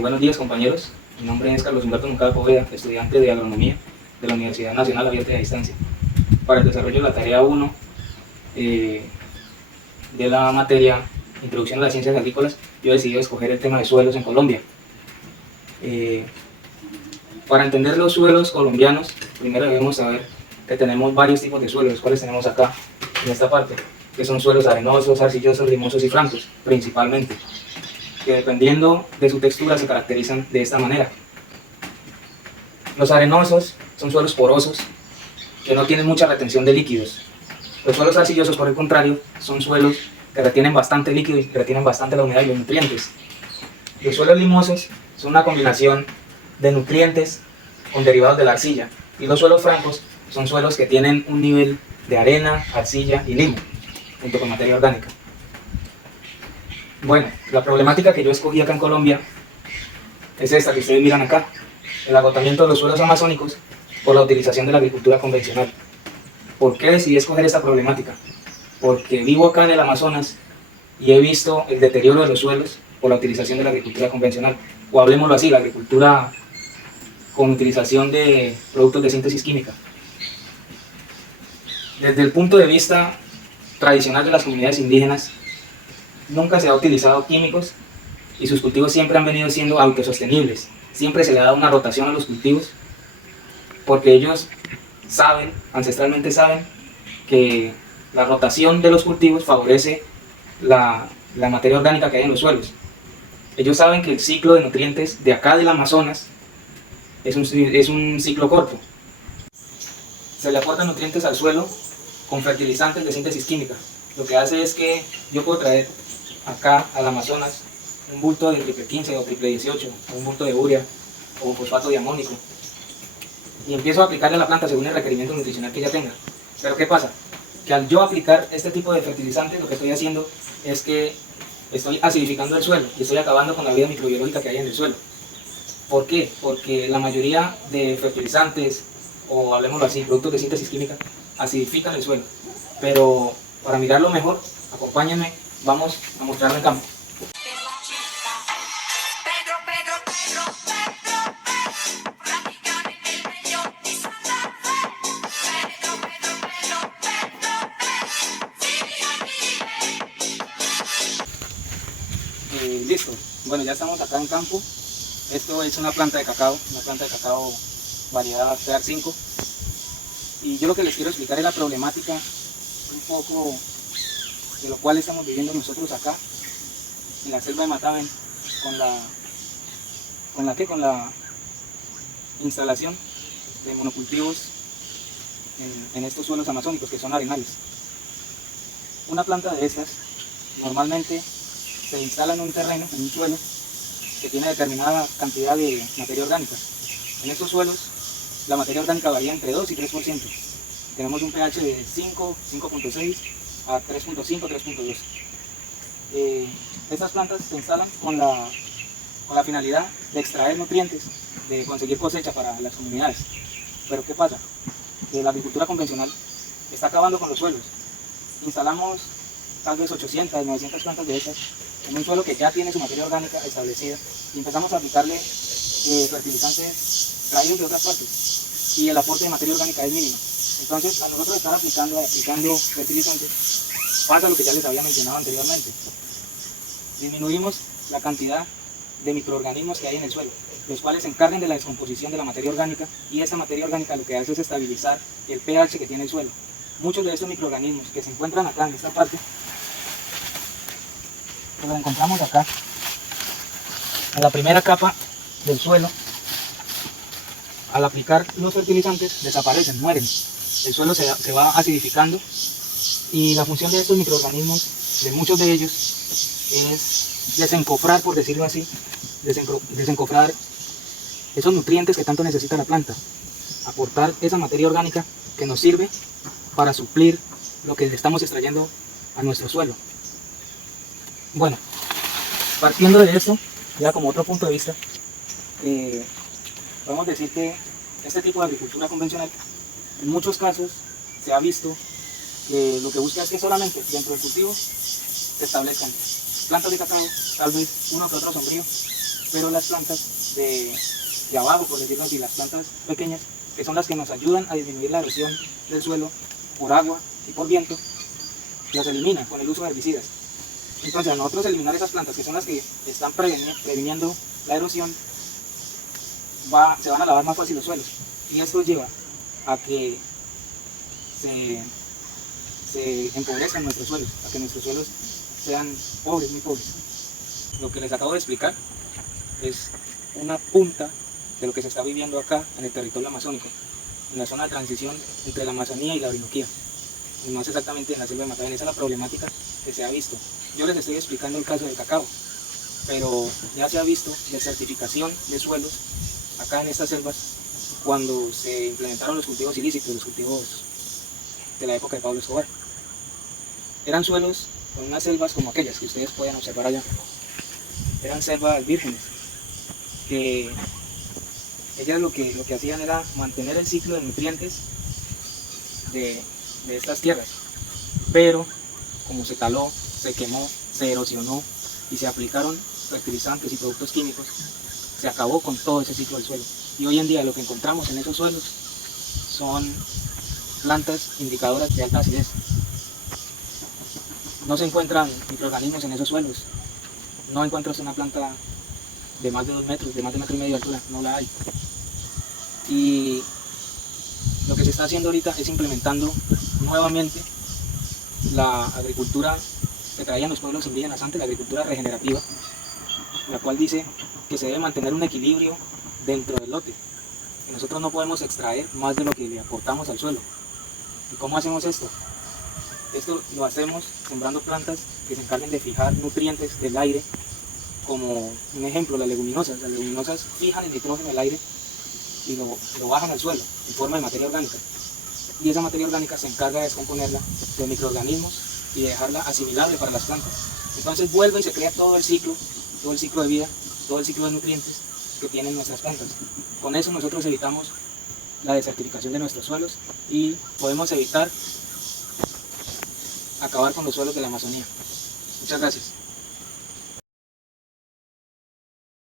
Buenos días, compañeros. Mi nombre es Carlos Humberto Moncada Poveda, estudiante de Agronomía de la Universidad Nacional Abierta y a Distancia. Para el desarrollo de la tarea 1 de la materia Introducción a las Ciencias Agrícolas, yo decidí escoger el tema de suelos en Colombia. Para entender los suelos colombianos, primero debemos saber que tenemos varios tipos de suelos, los cuales tenemos acá, en esta parte, que son suelos arenosos, arcillosos, limosos y francos, principalmente, que dependiendo de su textura se caracterizan de esta manera. Los arenosos son suelos porosos que no tienen mucha retención de líquidos. Los suelos arcillosos, por el contrario, son suelos que retienen bastante líquido y retienen bastante la humedad y los nutrientes. Los suelos limosos son una combinación de nutrientes con derivados de la arcilla, y los suelos francos son suelos que tienen un nivel de arena, arcilla y limo, junto con materia orgánica. Bueno, la problemática que yo escogí acá en Colombia es esta que ustedes miran acá: el agotamiento de los suelos amazónicos por la utilización de la agricultura convencional. ¿Por qué decidí escoger esta problemática? Porque vivo acá en el Amazonas y he visto el deterioro de los suelos por la utilización de la agricultura convencional, o hablemoslo así, la agricultura con utilización de productos de síntesis química. Desde el punto de vista tradicional de las comunidades indígenas, nunca se ha utilizado químicos y sus cultivos siempre han venido siendo autosostenibles. Siempre se le ha dado una rotación a los cultivos porque ellos saben, ancestralmente saben, que la rotación de los cultivos favorece la materia orgánica que hay en los suelos. Ellos saben que el ciclo de nutrientes de acá del Amazonas es un ciclo corto. Se le aportan nutrientes al suelo con fertilizantes de síntesis química. Lo que hace es que yo puedo traer acá al Amazonas un bulto de triple 15 o triple 18, o un bulto de urea o fosfato diamónico, y empiezo a aplicarle a la planta según el requerimiento nutricional que ella tenga. Pero ¿qué pasa? Que al yo aplicar este tipo de fertilizantes, lo que estoy haciendo es que estoy acidificando el suelo y estoy acabando con la vida microbiológica que hay en el suelo. ¿Por qué? Porque la mayoría de fertilizantes, o hablemoslo así, productos de síntesis química, acidifican el suelo. Pero para mirarlo mejor, acompáñenme, vamos a mostrarlo en campo. Listo, bueno, ya estamos acá en campo. Esto es una planta de cacao variedad FEAR 5, y yo lo que les quiero explicar es la problemática un poco de lo cual estamos viviendo nosotros acá en la selva de Mataben con la instalación de monocultivos en estos suelos amazónicos que son arenales. Una planta de estas normalmente se instala en un terreno, en un suelo que tiene determinada cantidad de materia orgánica. En estos suelos la materia orgánica varía entre 2 y 3%. Tenemos un pH de 5, 5.6 a 3.5, 3.2. Estas plantas se instalan con la finalidad de extraer nutrientes, de conseguir cosecha para las comunidades. Pero ¿qué pasa? Que la agricultura convencional está acabando con los suelos. Instalamos tal vez 800, 900 plantas de esas en un suelo que ya tiene su materia orgánica establecida, y empezamos a aplicarle fertilizantes traídos de otras partes, y el aporte de materia orgánica es mínimo. Entonces, a nosotros estar aplicando fertilizantes, pasa lo que ya les había mencionado anteriormente: disminuimos la cantidad de microorganismos que hay en el suelo, los cuales se encargan de la descomposición de la materia orgánica, y esta materia orgánica lo que hace es estabilizar el pH que tiene el suelo. Muchos de estos microorganismos que se encuentran acá en esta parte, los encontramos acá, en la primera capa del suelo. Al aplicar los fertilizantes desaparecen, mueren. El suelo se va acidificando, y la función de estos microorganismos, de muchos de ellos, es desencofrar, por decirlo así, desencofrar esos nutrientes que tanto necesita la planta, aportar esa materia orgánica que nos sirve para suplir lo que le estamos extrayendo a nuestro suelo. Bueno, partiendo de esto, ya como otro punto de vista, podemos decir que este tipo de agricultura convencional, en muchos casos, se ha visto que lo que busca es que solamente dentro del cultivo se establezcan plantas de cacao, tal vez uno que otro sombrío, pero las plantas de abajo, por decirlo así, las plantas pequeñas, que son las que nos ayudan a disminuir la erosión del suelo por agua y por viento, las elimina con el uso de herbicidas. Entonces, al nosotros eliminar esas plantas, que son las que están previniendo la erosión, se van a lavar más fácil los suelos. Y esto lleva a que se empobrezcan nuestros suelos, a que nuestros suelos sean pobres, muy pobres. Lo que les acabo de explicar es una punta de lo que se está viviendo acá en el territorio amazónico, en la zona de transición entre la Amazonía y la Orinoquía, y más exactamente en la selva de Matagalpa. Esa es la problemática que se ha visto. Yo les estoy explicando el caso del cacao, pero ya se ha visto desertificación de suelos acá en estas selvas cuando se implementaron los cultivos ilícitos, los cultivos de la época de Pablo Escobar. Eran suelos con unas selvas como aquellas que ustedes pueden observar allá. Eran selvas vírgenes, que ellas lo que hacían era mantener el ciclo de nutrientes de estas tierras, pero como se taló, se quemó, se erosionó y se aplicaron fertilizantes y productos químicos, se acabó con todo ese ciclo del suelo. Y hoy en día lo que encontramos en esos suelos son plantas indicadoras de alta acidez. No se encuentran microorganismos en esos suelos. No encuentras una planta de más de 2 metros, de más de 1,5 metros de altura, no la hay. Y lo que se está haciendo ahorita es implementando nuevamente la agricultura que traían los pueblos indígenas antes, la agricultura regenerativa, la cual dice que se debe mantener un equilibrio dentro del lote, que nosotros no podemos extraer más de lo que le aportamos al suelo. ¿Y cómo hacemos esto? Esto lo hacemos sembrando plantas que se encarguen de fijar nutrientes del aire, como un ejemplo, las leguminosas. Las leguminosas fijan el nitrógeno del aire y lo bajan al suelo en forma de materia orgánica. Y esa materia orgánica se encarga de descomponerla de microorganismos y de dejarla asimilable para las plantas. Entonces vuelve y se crea todo el ciclo de vida, todo el ciclo de nutrientes que tienen nuestras plantas. Con eso nosotros evitamos la desertificación de nuestros suelos y podemos evitar acabar con los suelos de la Amazonía. Muchas gracias.